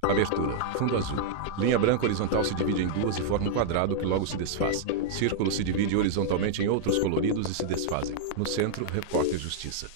Abertura. Fundo azul. Linha branca horizontal se divide em duas e forma um quadrado que logo se desfaz. Círculo se divide horizontalmente em outros coloridos e se desfazem. No centro, repórter Justiça.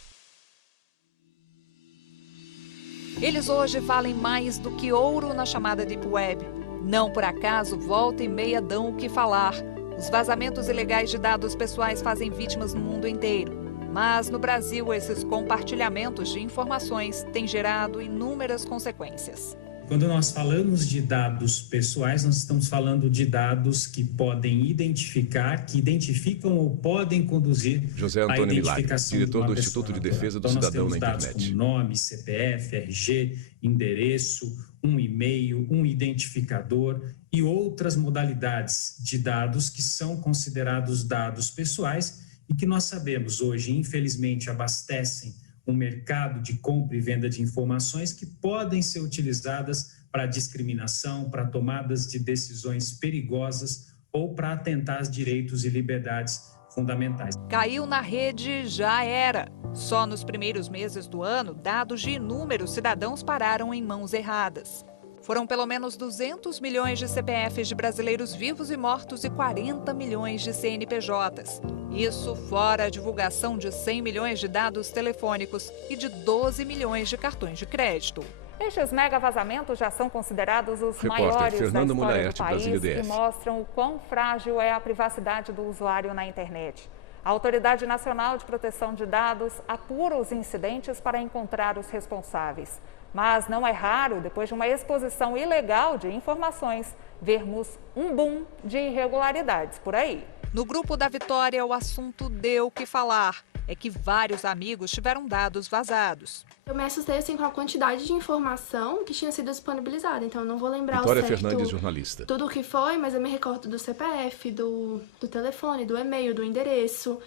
Eles hoje valem mais do que ouro na chamada Deep Web. Não por acaso, volta e meia dão o que falar. Os vazamentos ilegais de dados pessoais fazem vítimas no mundo inteiro. Mas no Brasil, esses compartilhamentos de informações têm gerado inúmeras consequências. Quando nós falamos de dados pessoais, nós estamos falando de dados que podem identificar, que identificam ou podem conduzir José a Antônio Milagre, identificação diretor de do uma Instituto de pessoa Defesa do natural. Cidadão na Então, nós temos dados internet. como nome, CPF, RG, endereço, um e-mail, um identificador e outras modalidades de dados que são considerados dados pessoais e que nós sabemos hoje, infelizmente, abastecem um mercado de compra e venda de informações que podem ser utilizadas para discriminação, para tomadas de decisões perigosas ou para atentar aos direitos e liberdades fundamentais. Caiu na rede, já era. Só nos primeiros meses do ano, dados de inúmeros cidadãos pararam em mãos erradas. Foram pelo menos 200 milhões de CPFs de brasileiros vivos e mortos e 40 milhões de CNPJs. Isso fora a divulgação de 100 milhões de dados telefônicos e de 12 milhões de cartões de crédito. Estes mega vazamentos já são considerados os maiores da Fernando história Mulaerte, do país Brasília e DF. mostram o quão frágil é a privacidade do usuário na internet. A Autoridade Nacional de Proteção de Dados apura os incidentes para encontrar os responsáveis. Mas não é raro, depois de uma exposição ilegal de informações, vermos um boom de irregularidades por aí. No grupo da Vitória, o assunto deu o que falar. É que vários amigos tiveram dados vazados. Eu me assustei assim, com a quantidade de informação que tinha sido disponibilizada. Então, eu não vou lembrar Vitória o certo, Fernandes, jornalista. tudo o que foi, mas eu me recordo do CPF, do telefone, do e-mail, do endereço,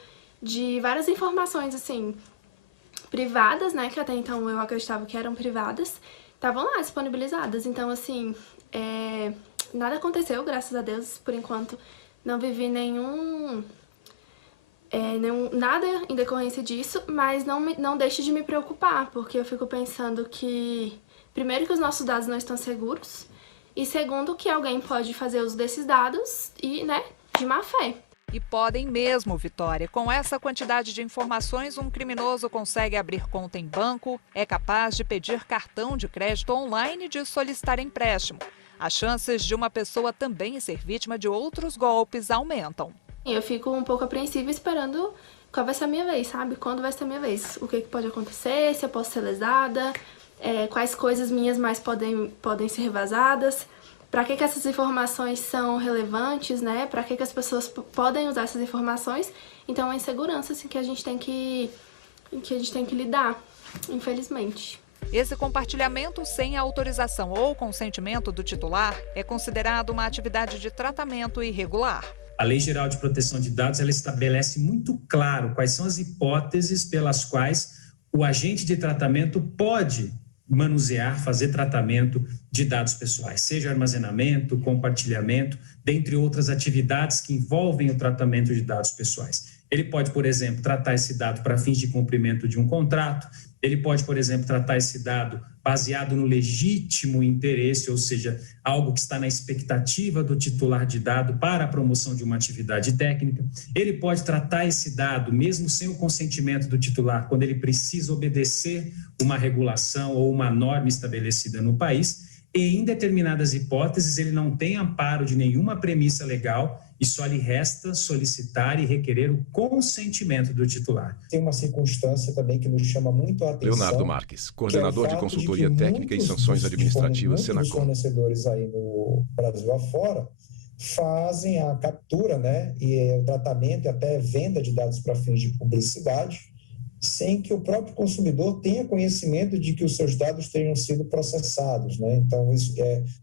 de várias informações, assim, privadas, né, que até então eu acreditava que eram privadas, estavam lá disponibilizadas. Então, assim, nada aconteceu, graças a Deus, por enquanto. Não vivi nada em decorrência disso, mas não deixe de me preocupar, porque eu fico pensando que, primeiro, que os nossos dados não estão seguros, e segundo, que alguém pode fazer uso desses dados e, né, de má fé. E podem mesmo, Vitória. Com essa quantidade de informações, um criminoso consegue abrir conta em banco, é capaz de pedir cartão de crédito online e de solicitar empréstimo. As chances de uma pessoa também ser vítima de outros golpes aumentam. Eu fico um pouco apreensiva esperando qual vai ser a minha vez, sabe? Quando vai ser a minha vez? O que pode acontecer? Se eu posso ser lesada? Quais coisas minhas mais podem ser vazadas? Para que essas informações são relevantes, né? Para que as pessoas podem usar essas informações? Então, é uma insegurança assim, que a gente tem que lidar, infelizmente. Esse compartilhamento sem autorização ou consentimento do titular é considerado uma atividade de tratamento irregular. A Lei Geral de Proteção de Dados, ela estabelece muito claro quais são as hipóteses pelas quais o agente de tratamento pode manusear, fazer tratamento de dados pessoais, seja armazenamento, compartilhamento, dentre outras atividades que envolvem o tratamento de dados pessoais. Ele pode, por exemplo, tratar esse dado para fins de cumprimento de um contrato, ele pode, por exemplo, tratar esse dado baseado no legítimo interesse, ou seja, algo que está na expectativa do titular de dado para a promoção de uma atividade técnica. Ele pode tratar esse dado, mesmo sem o consentimento do titular, quando ele precisa obedecer uma regulação ou uma norma estabelecida no país, e em determinadas hipóteses ele não tem amparo de nenhuma premissa legal e só lhe resta solicitar e requerer o consentimento do titular. Tem uma circunstância também que nos chama muito a atenção. Leonardo Marques, coordenador de consultoria técnica e sanções administrativas, Senacom. Muitos fornecedores aí no Brasil afora fazem a captura, né, e o tratamento e até venda de dados para fins de publicidade, sem que o próprio consumidor tenha conhecimento de que os seus dados tenham sido processados, né? Então,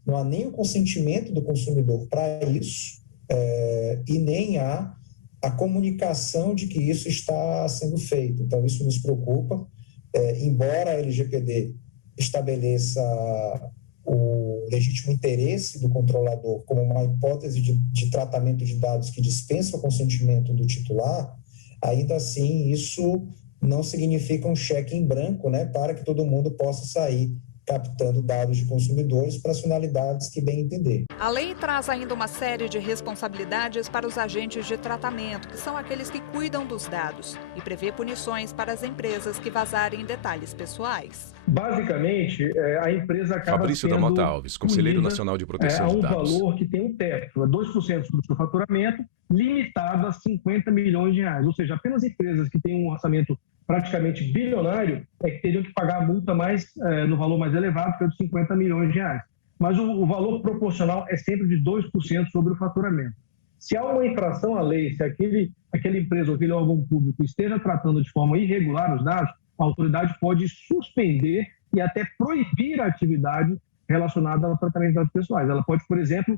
não há nem o consentimento do consumidor para isso, e nem há a comunicação de que isso está sendo feito. Então, isso nos preocupa. Embora a LGPD estabeleça o legítimo interesse do controlador como uma hipótese de tratamento de dados que dispensa o consentimento do titular, ainda assim, isso não significa um cheque em branco, né, para que todo mundo possa sair captando dados de consumidores para as finalidades que bem entender. A lei traz ainda uma série de responsabilidades para os agentes de tratamento, que são aqueles que cuidam dos dados, e prevê punições para as empresas que vazarem detalhes pessoais. Basicamente, a empresa acaba Fabrício da Mota Alves, Conselheiro Nacional de Proteção de Dados. A um valor que tem um teto, 2% do seu faturamento, limitado a 50 milhões de reais. Ou seja, apenas empresas que têm um orçamento praticamente bilionário é que teriam que pagar a multa no valor mais elevado, que é de 50 milhões de reais. Mas o valor proporcional é sempre de 2% sobre o faturamento. Se há uma infração à lei, se aquela empresa ou aquele órgão público esteja tratando de forma irregular os dados, a autoridade pode suspender e até proibir a atividade relacionada ao tratamento de dados pessoais. Ela pode, por exemplo,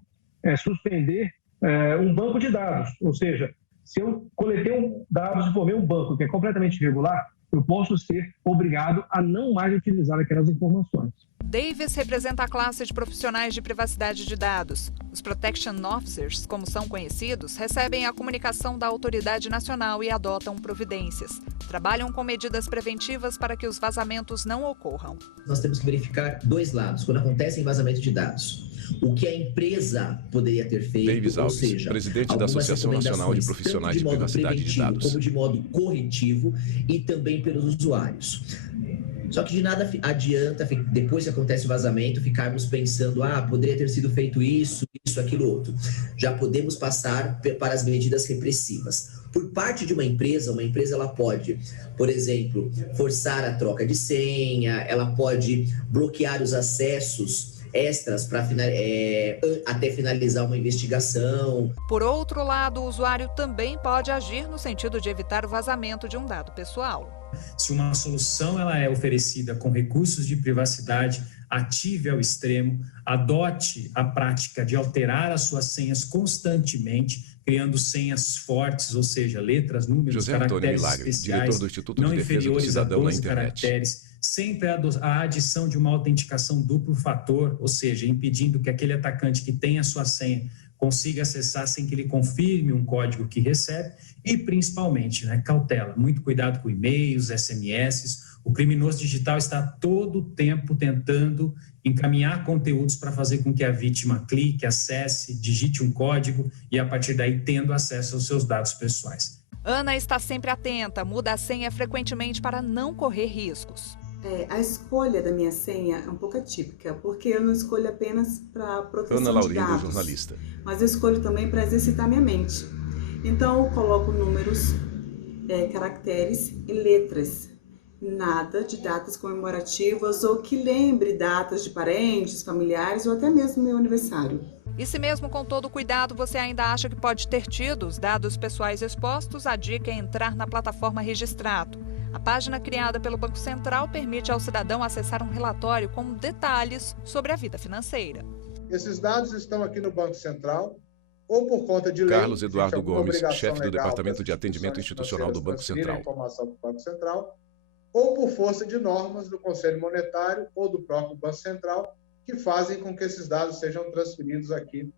suspender um banco de dados, ou seja, se eu coletei dados e formei um banco que é completamente irregular, eu posso ser obrigado a não mais utilizar aquelas informações. Davis representa a classe de profissionais de privacidade de dados. Os Protection Officers, como são conhecidos, recebem a comunicação da autoridade nacional e adotam providências. Trabalham com medidas preventivas para que os vazamentos não ocorram. Nós temos que verificar dois lados. Quando acontece vazamento de dados, o que a empresa poderia ter feito, Davis Alves, ou seja, presidente da Associação Nacional de Profissionais de Privacidade de Dados, como de modo corretivo e também pelos usuários. Só que de nada adianta, depois que acontece o vazamento, ficarmos pensando, poderia ter sido feito isso, aquilo, outro. Já podemos passar para as medidas repressivas. Por parte de uma empresa ela pode, por exemplo, forçar a troca de senha, ela pode bloquear os acessos extras para até finalizar uma investigação. Por outro lado, o usuário também pode agir no sentido de evitar o vazamento de um dado pessoal. Se uma solução ela é oferecida com recursos de privacidade, ative ao extremo, adote a prática de alterar as suas senhas constantemente, criando senhas fortes, ou seja, letras, números, José caracteres Milagre, especiais, diretor do Instituto não de Defesa do inferiores Cidadão a na 12 internet. caracteres, sempre a adição de uma autenticação duplo fator, ou seja, impedindo que aquele atacante que tem a sua senha consiga acessar sem que ele confirme um código que recebe e, principalmente, cautela, muito cuidado com e-mails, SMS. O criminoso digital está todo o tempo tentando encaminhar conteúdos para fazer com que a vítima clique, acesse, digite um código e, a partir daí, tendo acesso aos seus dados pessoais. Ana está sempre atenta, muda a senha frequentemente para não correr riscos. A escolha da minha senha é um pouco atípica, porque eu não escolho apenas para proteção Ana Laurindo, de dados, jornalista. mas eu escolho também para exercitar minha mente. Então eu coloco números, caracteres e letras. Nada de datas comemorativas ou que lembre datas de parentes, familiares ou até mesmo meu aniversário. E se mesmo com todo cuidado você ainda acha que pode ter tido os dados pessoais expostos, a dica é entrar na plataforma Registrato. A página criada pelo Banco Central permite ao cidadão acessar um relatório com detalhes sobre a vida financeira. Esses dados estão aqui no Banco Central, ou por conta de lei... Carlos Eduardo Gomes, chefe do Departamento de Atendimento Institucional do Banco Central. Informação do Banco Central, ou por força de normas do Conselho Monetário ou do próprio Banco Central, que fazem com que esses dados sejam transferidos aqui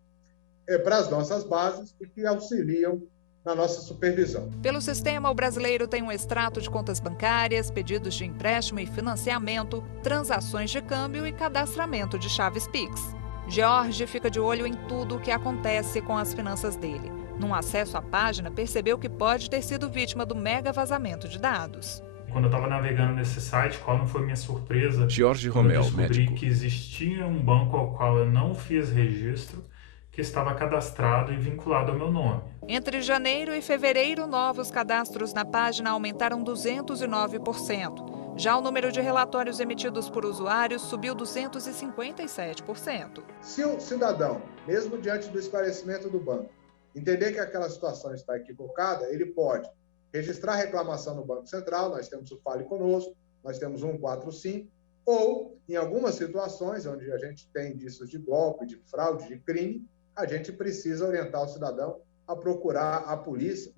para as nossas bases e que auxiliam na nossa supervisão. Pelo sistema, o brasileiro tem um extrato de contas bancárias, pedidos de empréstimo e financiamento, transações de câmbio e cadastramento de chaves Pix. George fica de olho em tudo o que acontece com as finanças dele. Num acesso à página, percebeu que pode ter sido vítima do mega vazamento de dados. Quando eu estava navegando nesse site, qual não foi minha surpresa? Jorge Romel, eu descobri médico. que existia um banco ao qual eu não fiz registro, que estava cadastrado e vinculado ao meu nome. Entre janeiro e fevereiro, novos cadastros na página aumentaram 209%. Já o número de relatórios emitidos por usuários subiu 257%. Se o cidadão, mesmo diante do esclarecimento do banco, entender que aquela situação está equivocada, ele pode registrar reclamação no Banco Central, nós temos o Fale Conosco, nós temos o 145, ou, em algumas situações onde a gente tem indícios de golpe, de fraude, de crime, a gente precisa orientar o cidadão a procurar a polícia,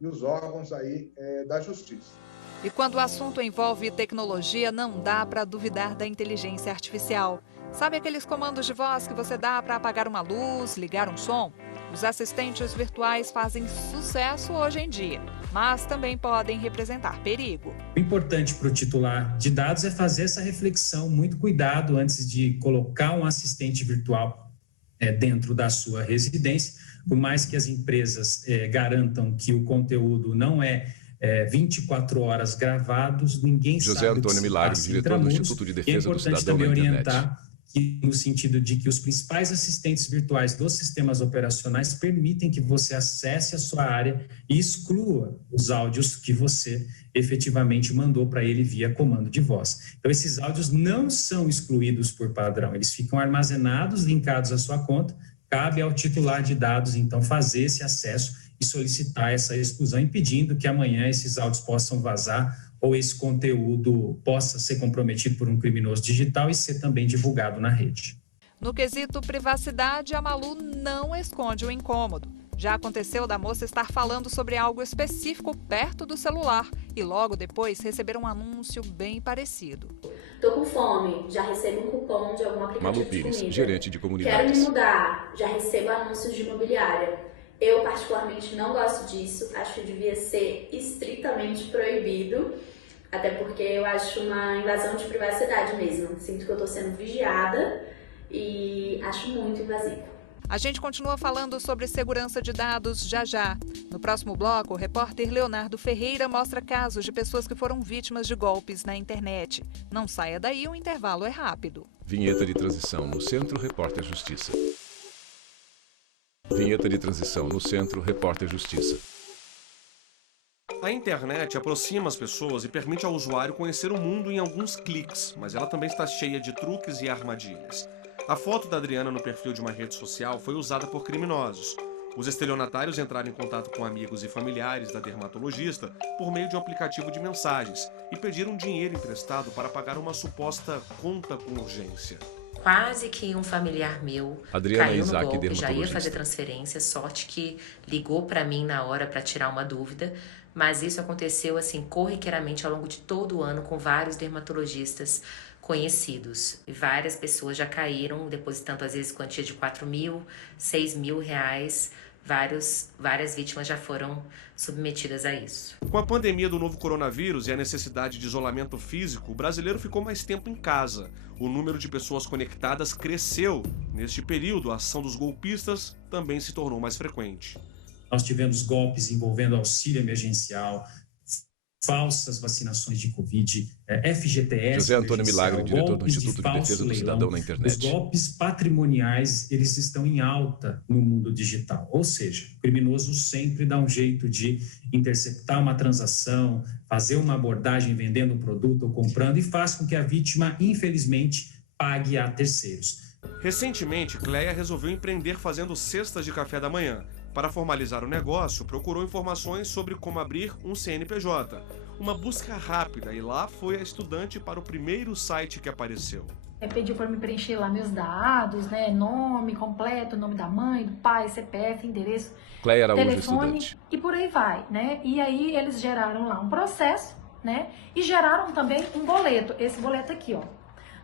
e os órgãos aí da justiça. E quando o assunto envolve tecnologia, não dá para duvidar da inteligência artificial. Sabe aqueles comandos de voz que você dá para apagar uma luz, ligar um som? Os assistentes virtuais fazem sucesso hoje em dia. mas também podem representar perigo. O importante para o titular de dados é fazer essa reflexão, muito cuidado antes de colocar um assistente virtual dentro da sua residência, por mais que as empresas garantam que o conteúdo não é 24 horas gravados, ninguém José sabe Antônio Milagre, diretor do Instituto de Defesa do Cidadão na Internet. No sentido de que os principais assistentes virtuais dos sistemas operacionais permitem que você acesse a sua área e exclua os áudios que você efetivamente mandou para ele via comando de voz. Então, esses áudios não são excluídos por padrão, eles ficam armazenados, linkados à sua conta. Cabe ao titular de dados, então, fazer esse acesso e solicitar essa exclusão, impedindo que amanhã esses áudios possam vazar ou esse conteúdo possa ser comprometido por um criminoso digital e ser também divulgado na rede. No quesito privacidade, a Malu não esconde o incômodo. Já aconteceu da moça estar falando sobre algo específico perto do celular e logo depois receber um anúncio bem parecido. Tô com fome, já recebo um cupom de algum aplicativo Malu Pires, de comida. gerente de comunidades. Quero me mudar, já recebo anúncios de imobiliária. Eu particularmente não gosto disso, acho que devia ser estritamente proibido. Até porque eu acho uma invasão de privacidade mesmo. Sinto que eu estou sendo vigiada e acho muito invasivo. A gente continua falando sobre segurança de dados já. No próximo bloco, o repórter Leonardo Ferreira mostra casos de pessoas que foram vítimas de golpes na internet. Não saia daí, o intervalo é rápido. Vinheta de transição no Centro, Repórter Justiça. Vinheta de transição no Centro, Repórter Justiça. A internet aproxima as pessoas e permite ao usuário conhecer o mundo em alguns cliques, mas ela também está cheia de truques e armadilhas. A foto da Adriana no perfil de uma rede social foi usada por criminosos. Os estelionatários entraram em contato com amigos e familiares da dermatologista por meio de um aplicativo de mensagens e pediram dinheiro emprestado para pagar uma suposta conta com urgência. Quase que um familiar meu caiu no golpe, já ia fazer transferência, sorte que ligou para mim na hora para tirar uma dúvida. Mas isso aconteceu assim corriqueiramente ao longo de todo o ano com vários dermatologistas conhecidos. E várias pessoas já caíram depositando às vezes quantia de 4 mil, 6 mil reais. Várias vítimas já foram submetidas a isso. Com a pandemia do novo coronavírus e a necessidade de isolamento físico, o brasileiro ficou mais tempo em casa. O número de pessoas conectadas cresceu. Neste período, a ação dos golpistas também se tornou mais frequente. Nós tivemos golpes envolvendo auxílio emergencial, falsas vacinações de Covid, FGTS... José Antônio Milagre, diretor do Instituto de Defesa do Cidadão na Internet. Os golpes patrimoniais, eles estão em alta no mundo digital. Ou seja, o criminoso sempre dá um jeito de interceptar uma transação, fazer uma abordagem vendendo um produto ou comprando e faz com que a vítima, infelizmente, pague a terceiros. Recentemente, Cleia resolveu empreender fazendo cestas de café da manhã. Para formalizar o negócio, procurou informações sobre como abrir um CNPJ. Uma busca rápida e lá foi a estudante para o primeiro site que apareceu. Pediu para me preencher lá meus dados, né? Nome completo, nome da mãe, do pai, CPF, endereço, Cleia Araújo, telefone estudante. E por aí vai, né? E aí eles geraram lá um processo, né? E geraram também um boleto, esse boleto aqui, ó,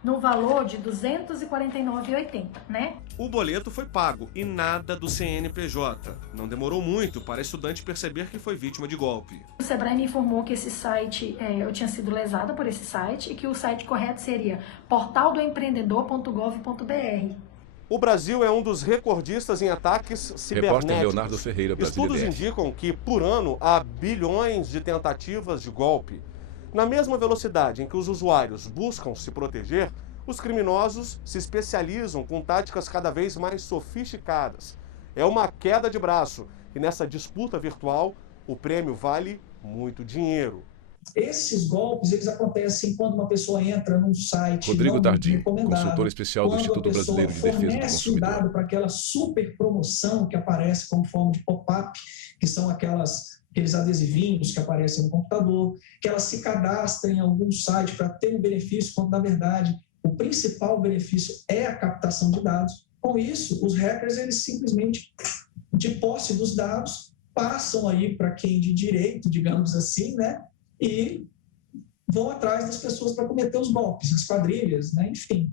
no valor de R$ 249,80, né? O boleto foi pago e nada do CNPJ. Não demorou muito para a estudante perceber que foi vítima de golpe. O Sebrae me informou que esse site, eu tinha sido lesada por esse site e que o site correto seria portaldoempreendedor.gov.br. O Brasil é um dos recordistas em ataques cibernéticos. Repórter Leonardo Ferreira, Brasília. Estudos indicam que, por ano, há bilhões de tentativas de golpe. Na mesma velocidade em que os usuários buscam se proteger, os criminosos se especializam com táticas cada vez mais sofisticadas. É uma queda de braço e nessa disputa virtual o prêmio vale muito dinheiro. Esses golpes, eles acontecem quando uma pessoa entra num site Rodrigo Dardim, recomendado, consultor especial do Instituto Brasileiro de Defesa do fornece um dado para aquela super promoção que aparece como forma de pop-up, que são aqueles adesivinhos que aparecem no computador, que ela se cadastra em algum site para ter um benefício, quando na verdade o principal benefício é a captação de dados. Com isso, os hackers, eles simplesmente, de posse dos dados, passam aí para quem de direito, digamos assim, né? E vão atrás das pessoas para cometer os golpes, as quadrilhas, né? Enfim.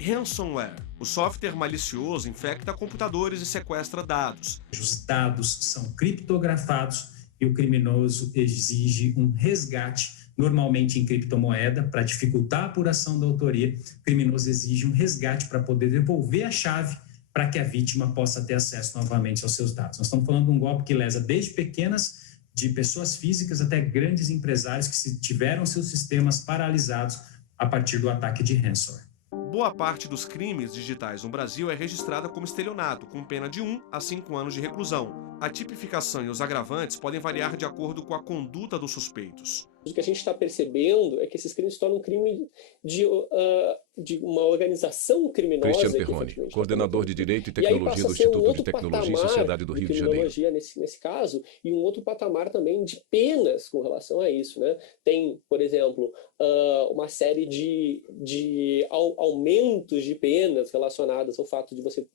Ransomware. O software malicioso infecta computadores e sequestra dados. Os dados são criptografados e e o criminoso exige um resgate, normalmente em criptomoeda, para dificultar a apuração da autoria. O criminoso exige um resgate para poder devolver a chave para que a vítima possa ter acesso novamente aos seus dados. Nós estamos falando de um golpe que lesa desde pequenas, de pessoas físicas, até grandes empresários que tiveram seus sistemas paralisados a partir do ataque de ransomware. Boa parte dos crimes digitais no Brasil é registrada como estelionato, com pena de 1 a 5 anos de reclusão. A tipificação e os agravantes podem variar de acordo com a conduta dos suspeitos. O que a gente está percebendo é que esses crimes se tornam um crime de uma organização criminosa. Cristian Perrone, coordenador de Direito e Tecnologia do Instituto de Tecnologia e Sociedade do Rio de Janeiro. Nesse caso, e um outro patamar também de penas com relação a isso, né? Tem, por exemplo, uma série de aumentos de penas relacionadas ao fato de você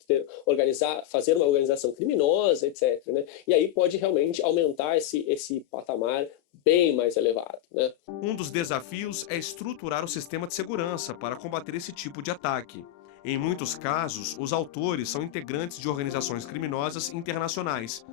fazer uma organização criminosa, etc. Né? E aí pode realmente aumentar esse patamar bem mais elevado, né? Um dos desafios é estruturar o sistema de segurança para combater esse tipo de ataque. Em muitos casos, os autores são integrantes de organizações criminosas internacionais.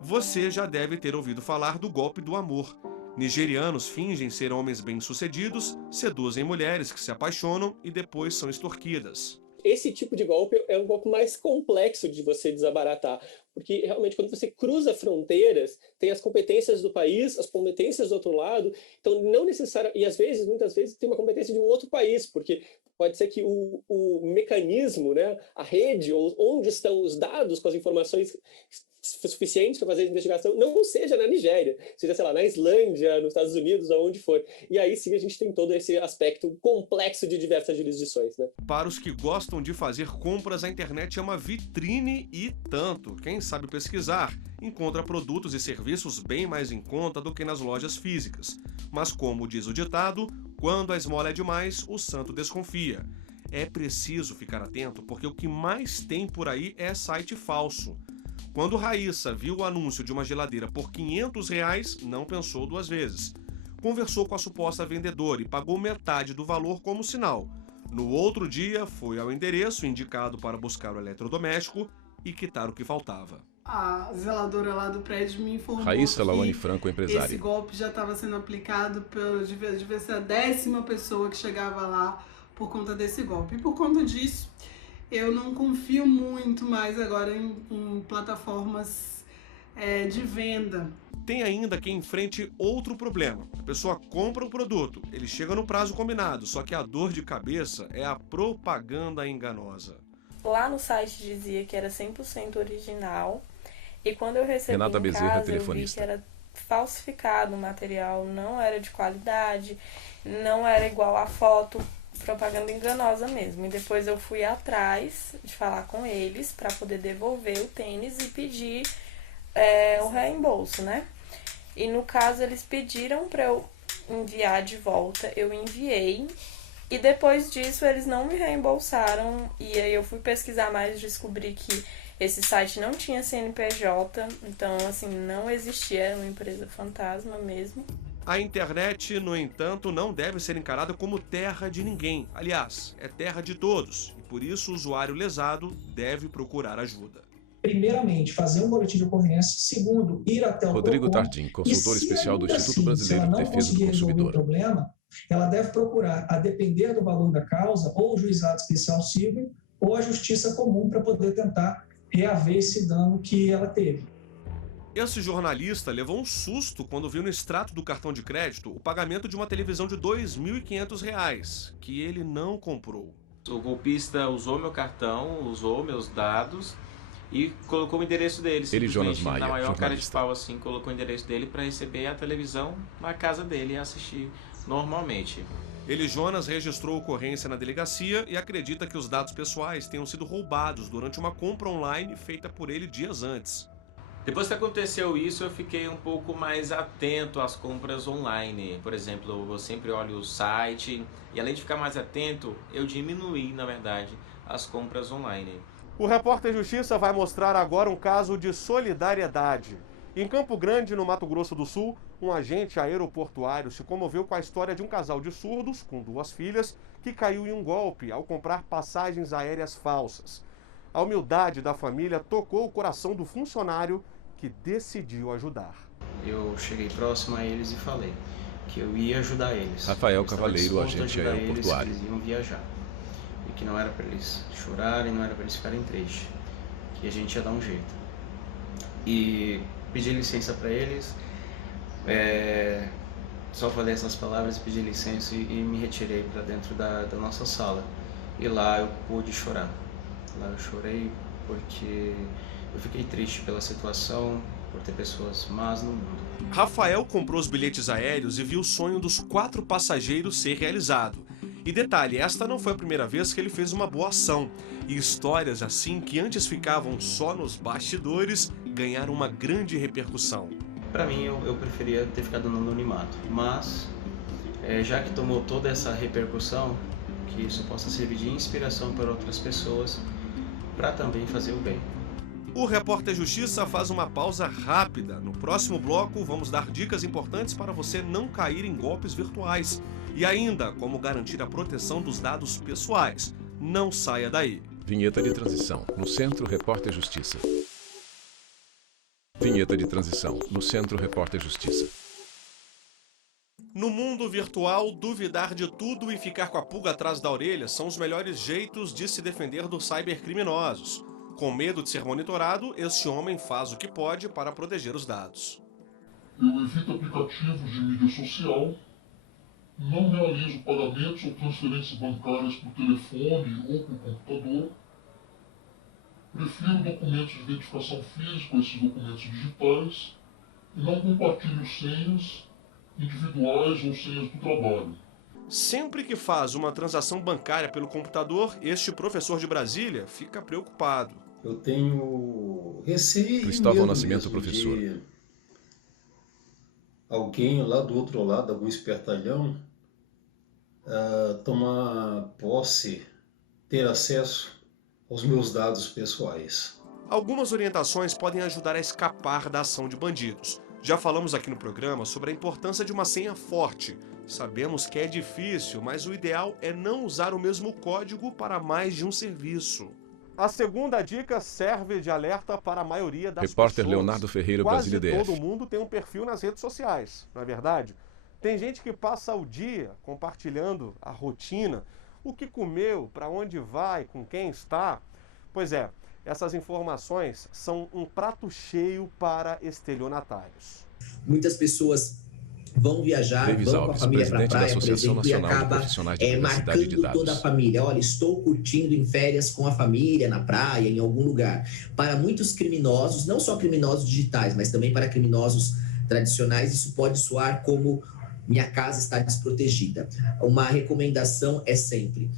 Você já deve ter ouvido falar do golpe do amor. Nigerianos fingem ser homens bem-sucedidos, seduzem mulheres que se apaixonam e depois são extorquidas. Esse tipo de golpe é um golpe mais complexo de você desabaratar, porque realmente quando você cruza fronteiras, tem as competências do país, as competências do outro lado, então não necessariamente, e muitas vezes tem uma competência de um outro país, porque pode ser que o mecanismo, né, a rede, onde estão os dados com as informações suficientes para fazer a investigação, não seja na Nigéria, seja, sei lá, na Islândia, nos Estados Unidos, aonde for. E aí sim a gente tem todo esse aspecto complexo de diversas jurisdições, né? Para os que gostam de fazer compras, a internet é uma vitrine e tanto. Quem sabe pesquisar encontra produtos e serviços bem mais em conta do que nas lojas físicas. Mas como diz o ditado, quando a esmola é demais, o santo desconfia. É preciso ficar atento porque o que mais tem por aí é site falso. Quando Raíssa viu o anúncio de uma geladeira por R$500, não pensou duas vezes. Conversou com a suposta vendedora e pagou metade do valor como sinal. No outro dia, foi ao endereço indicado para buscar o eletrodoméstico e quitar o que faltava. A zeladora lá do prédio me informou Raíssa Laone Franco, empresária. Esse golpe já estava sendo aplicado devia ser a 10ª pessoa que chegava lá por conta desse golpe. E por conta disso, eu não confio muito mais agora em plataformas de venda. Tem ainda quem enfrente outro problema. A pessoa compra o produto, ele chega no prazo combinado, só que a dor de cabeça é a propaganda enganosa. Lá no site dizia que era 100% original, e quando eu recebi Renata em Bezerra, casa, telefonista. Eu vi que era falsificado o material, não era de qualidade, não era igual à foto, propaganda enganosa mesmo. E depois eu fui atrás de falar com eles para poder devolver o tênis e pedir o reembolso, né? E no caso eles pediram para eu enviar de volta, eu enviei, e depois disso eles não me reembolsaram. E aí eu fui pesquisar mais e descobri que esse site não tinha CNPJ, então assim, não existia, era uma empresa fantasma mesmo. A internet, no entanto, não deve ser encarada como terra de ninguém. Aliás, é terra de todos, e por isso o usuário lesado deve procurar ajuda. Primeiramente, fazer um boletim de ocorrência. Segundo, ir até o Rodrigo PROCON. Tardim, consultor especial do Instituto Se Brasileiro ela de não Defesa do conseguir resolver o Consumidor. problema, ela deve procurar, a depender do valor da causa, ou o juizado especial civil ou a justiça comum para poder tentar reaver esse dano que ela teve. Esse jornalista levou um susto quando viu no extrato do cartão de crédito o pagamento de uma televisão de R$2.500, que ele não comprou. O golpista usou meu cartão, usou meus dados e colocou o endereço dele. Ele, Jonas Simplesmente, Maia, na maior cara de jornalista. pau, assim, colocou o endereço dele para receber a televisão na casa dele e assistir normalmente. Ele, Jonas, registrou ocorrência na delegacia e acredita que os dados pessoais tenham sido roubados durante uma compra online feita por ele dias antes. Depois que aconteceu isso, eu fiquei um pouco mais atento às compras online. Por exemplo, eu sempre olho o site e, além de ficar mais atento, eu diminuí, na verdade, as compras online. O Repórter Justiça vai mostrar agora um caso de solidariedade. Em Campo Grande, no Mato Grosso do Sul, um agente aeroportuário se comoveu com a história de um casal de surdos, com 2 filhas, que caiu em um golpe ao comprar passagens aéreas falsas. A humildade da família tocou o coração do funcionário que decidiu ajudar. Eu cheguei próximo a eles e falei que eu ia ajudar eles. Rafael Cavaleiro, agente aeroportuário. Eles iam viajar. E que não era para eles chorarem, não era para eles ficarem tristes. Que a gente ia dar um jeito. E pedi licença para eles. Só falei essas palavras, pedi licença e me retirei para dentro da nossa sala. E lá eu pude chorar. Lá eu chorei porque eu fiquei triste pela situação, por ter pessoas más no mundo. Rafael comprou os bilhetes aéreos e viu o sonho dos 4 passageiros ser realizado. E detalhe, esta não foi a primeira vez que ele fez uma boa ação. E histórias assim, que antes ficavam só nos bastidores, ganharam uma grande repercussão. Para mim, eu preferia ter ficado no anonimato. Mas, já que tomou toda essa repercussão, que isso possa servir de inspiração para outras pessoas, para também fazer o bem. O Repórter Justiça faz uma pausa rápida. No próximo bloco, vamos dar dicas importantes para você não cair em golpes virtuais. E ainda, como garantir a proteção dos dados pessoais. Não saia daí. Vinheta de transição. No Centro, Repórter Justiça. Vinheta de transição. No Centro, Repórter Justiça. No mundo virtual, duvidar de tudo e ficar com a pulga atrás da orelha são os melhores jeitos de se defender dos cybercriminosos. Com medo de ser monitorado, este homem faz o que pode para proteger os dados. Eu evito aplicativos de mídia social, não realizo pagamentos ou transferências bancárias por telefone ou por computador, prefiro documentos de identificação física, esses documentos digitais, e não compartilho senhas individuais ou senhas do trabalho. Sempre que faz uma transação bancária pelo computador, este professor de Brasília fica preocupado. Eu tenho receio Cristóvão Nascimento, professor. De alguém lá do outro lado, algum espertalhão, tomar posse, ter acesso aos meus dados pessoais. Algumas orientações podem ajudar a escapar da ação de bandidos. Já falamos aqui no programa sobre a importância de uma senha forte. Sabemos que é difícil, mas o ideal é não usar o mesmo código para mais de um serviço. A segunda dica serve de alerta para a maioria das Repórter pessoas. Leonardo Ferreira, Brasília DF. Quase todo mundo tem um perfil nas redes sociais, não é verdade? Tem gente que passa o dia compartilhando a rotina, o que comeu, para onde vai, com quem está. Pois é, essas informações são um prato cheio para estelionatários. Muitas pessoas vão viajar, Davis vão Alves, com a família para a praia, por Associação exemplo, e Nacional de acaba Profissionais de Privacidade de marcando Dados. toda a família. Olha, estou curtindo em férias com a família, na praia, em algum lugar. Para muitos criminosos, não só criminosos digitais, mas também para criminosos tradicionais, isso pode soar como minha casa está desprotegida. Uma recomendação é sempre,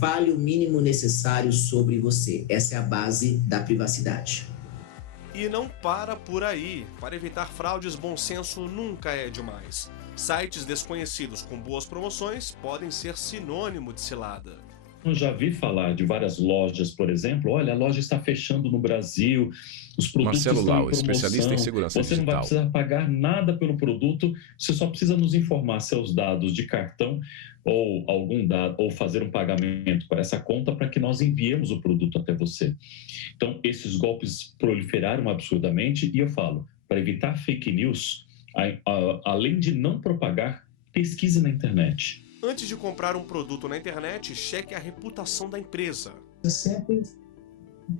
fale o mínimo necessário sobre você. Essa é a base da privacidade. E não para por aí. Para evitar fraudes, bom senso nunca é demais. Sites desconhecidos com boas promoções podem ser sinônimo de cilada. Eu já vi falar de várias lojas, por exemplo. Olha, a loja está fechando no Brasil, os produtos Marcelo estão Lau, em promoção, especialista em segurança você não vai digital. precisar pagar nada pelo produto, você só precisa nos informar seus dados de cartão ou algum dado, ou fazer um pagamento para essa conta para que nós enviemos o produto até você. Então, esses golpes proliferaram absurdamente e eu falo, para evitar fake news, além de não propagar, pesquise na internet. Antes de comprar um produto na internet, cheque a reputação da empresa. É sempre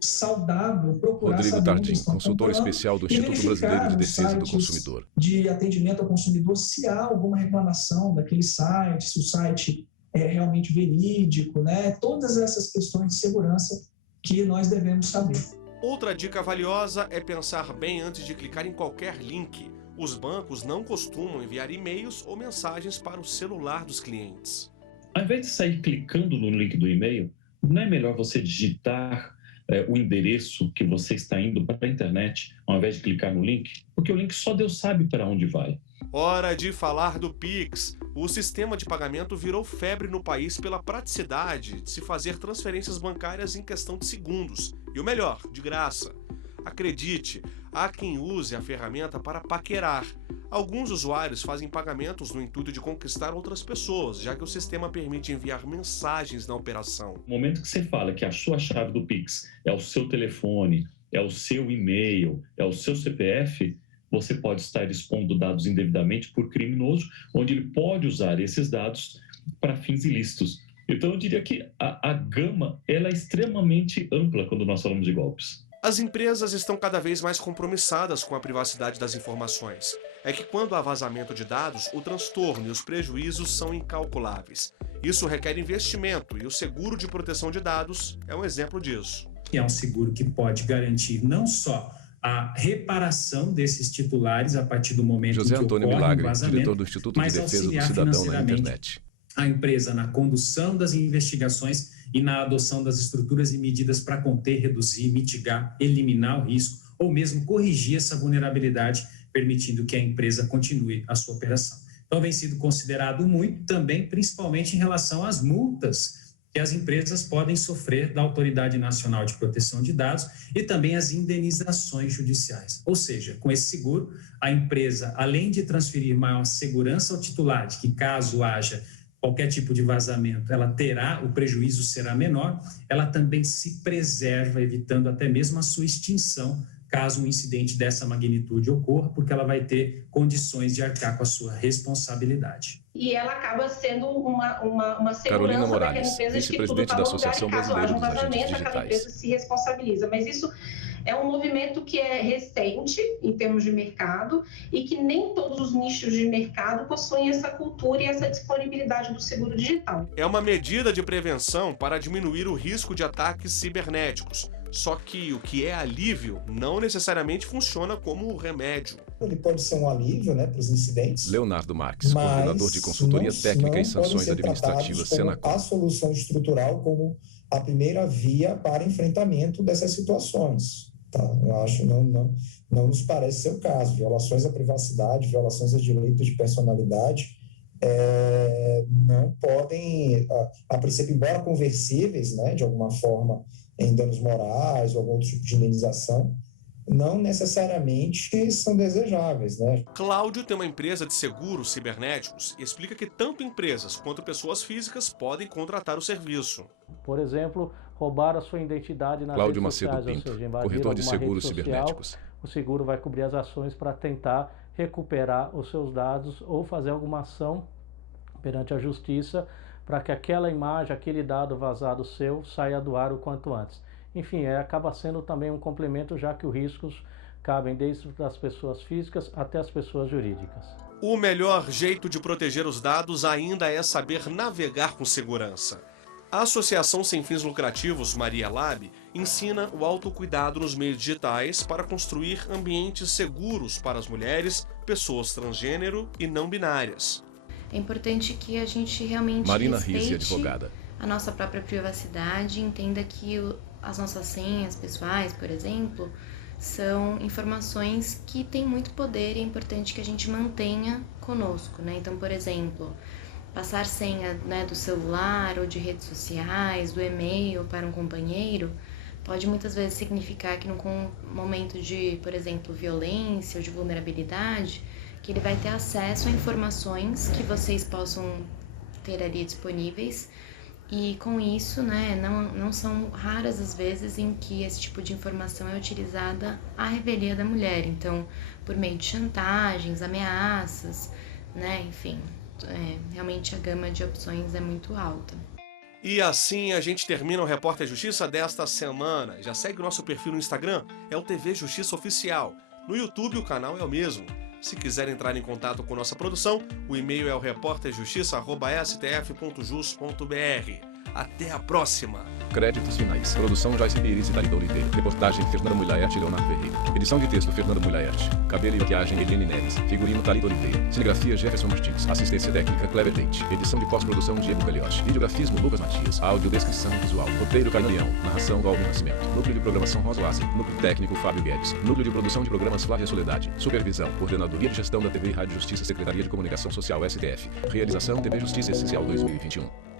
saudável procurar Rodrigo saber onde Tardim, estão consultor comprando especial do e Instituto verificar Brasileiro de nos Defesa do sites Consumidor. de atendimento ao consumidor se há alguma reclamação daquele site, se o site é realmente verídico, né? Todas essas questões de segurança que nós devemos saber. Outra dica valiosa é pensar bem antes de clicar em qualquer link. Os bancos não costumam enviar e-mails ou mensagens para o celular dos clientes. Ao invés de sair clicando no link do e-mail, não é melhor você digitar o endereço que você está indo para a internet, ao invés de clicar no link? Porque o link só Deus sabe para onde vai. Hora de falar do Pix. O sistema de pagamento virou febre no país pela praticidade de se fazer transferências bancárias em questão de segundos. E o melhor, de graça. Acredite, há quem use a ferramenta para paquerar. Alguns usuários fazem pagamentos no intuito de conquistar outras pessoas, já que o sistema permite enviar mensagens na operação. No momento que você fala que a sua chave do Pix é o seu telefone, é o seu e-mail, é o seu CPF, você pode estar expondo dados indevidamente por criminoso, onde ele pode usar esses dados para fins ilícitos. Então, eu diria que a gama ela é extremamente ampla quando nós falamos de golpes. As empresas estão cada vez mais compromissadas com a privacidade das informações. É que quando há vazamento de dados, o transtorno e os prejuízos são incalculáveis. Isso requer investimento e o seguro de proteção de dados é um exemplo disso. É um seguro que pode garantir não só a reparação desses titulares a partir do momento José em que Antônio ocorre Milagre, um vazamento, diretor do Instituto de Defesa do Cidadão na Internet. A empresa na condução das investigações e na adoção das estruturas e medidas para conter, reduzir, mitigar, eliminar o risco ou mesmo corrigir essa vulnerabilidade, permitindo que a empresa continue a sua operação. Então, vem sido considerado muito também, principalmente em relação às multas que as empresas podem sofrer da Autoridade Nacional de Proteção de Dados e também as indenizações judiciais. Ou seja, com esse seguro, a empresa, além de transferir maior segurança ao titular, de que caso haja qualquer tipo de vazamento, ela terá, o prejuízo será menor, ela também se preserva, evitando até mesmo a sua extinção, caso um incidente dessa magnitude ocorra, porque ela vai ter condições de arcar com a sua responsabilidade. E ela acaba sendo uma segurança Carolina Morales, daquela empresa de que tudo vice-presidente está da no lugar Associação e caso Brasileira haja um dos Agentes vazamento, aquela Digitais. empresa se responsabiliza. Mas isso é um movimento que é recente em termos de mercado e que nem todos os nichos de mercado possuem essa cultura e essa disponibilidade do seguro digital. É uma medida de prevenção para diminuir o risco de ataques cibernéticos. Só que o que é alívio não necessariamente funciona como remédio. Ele pode ser um alívio, né, para os incidentes. Leonardo Marques, coordenador de consultoria técnica e sanções administrativas, Senacom. A solução estrutural como a primeira via para enfrentamento dessas situações. Tá? Eu acho não nos parece ser o caso. Violações à privacidade, violações a direitos de personalidade não podem, a princípio, embora conversíveis, né, de alguma forma, em danos morais ou algum outro tipo de indenização, não necessariamente são desejáveis, né? Cláudio tem uma empresa de seguros cibernéticos e explica que tanto empresas quanto pessoas físicas podem contratar o serviço. Por exemplo, roubar a sua identidade nas Cláudio redes sociais, Macedo Pinto, ou seja, invadir corretor de alguma seguros rede social, cibernéticos. O seguro vai cobrir as ações para tentar recuperar os seus dados ou fazer alguma ação perante a justiça para que aquela imagem, aquele dado vazado seu saia do ar o quanto antes. Enfim, acaba sendo também um complemento, já que os riscos cabem desde as pessoas físicas até as pessoas jurídicas. O melhor jeito de proteger os dados ainda é saber navegar com segurança. A Associação Sem Fins Lucrativos Maria Lab ensina o autocuidado nos meios digitais para construir ambientes seguros para as mulheres, pessoas transgênero e não binárias. É importante que a gente realmente Marina Rizzi, respeite advogada. A nossa própria privacidade, entenda que as nossas senhas pessoais, por exemplo, são informações que têm muito poder e é importante que a gente mantenha conosco, né? Então, por exemplo, passar senha, né, do celular ou de redes sociais, do e-mail para um companheiro, pode muitas vezes significar que num momento de, por exemplo, violência ou de vulnerabilidade, que ele vai ter acesso a informações que vocês possam ter ali disponíveis. E com isso, né, não são raras as vezes em que esse tipo de informação é utilizada à revelia da mulher. Então, por meio de chantagens, ameaças, né, enfim, realmente a gama de opções é muito alta. E assim a gente termina o Repórter Justiça desta semana. Já segue o nosso perfil no Instagram, é o TV Justiça Oficial. No YouTube o canal é o mesmo. Se quiser entrar em contato com nossa produção, o e-mail é o reporterjustiça@stf.jus.br. Até a próxima! Créditos finais. Produção Joyce Pires e Thalita Oliveira. Reportagem Fernando Mulhaert e Leonardo Ferreira. Edição de texto Fernando Mulhaert. Cabelo e maquiagem Eliane Neves. Figurino Thalita Oliveira. Cinegrafia Jefferson Martins. Assistência técnica Cleber Leite. Edição de pós-produção Diego Gagliotti. Videografismo Lucas Matias. Audiodescrição visual. Roteiro Caio Leão. Narração Galvin Nascimento. Núcleo de programação Rosa Oasi. Núcleo técnico Fábio Guedes. Núcleo de produção de programas Flávia Soledade. Supervisão. Coordenadoria de Gestão da TV e Rádio Justiça. Secretaria de Comunicação Social STF. Realização TV Justiça Essencial 2021.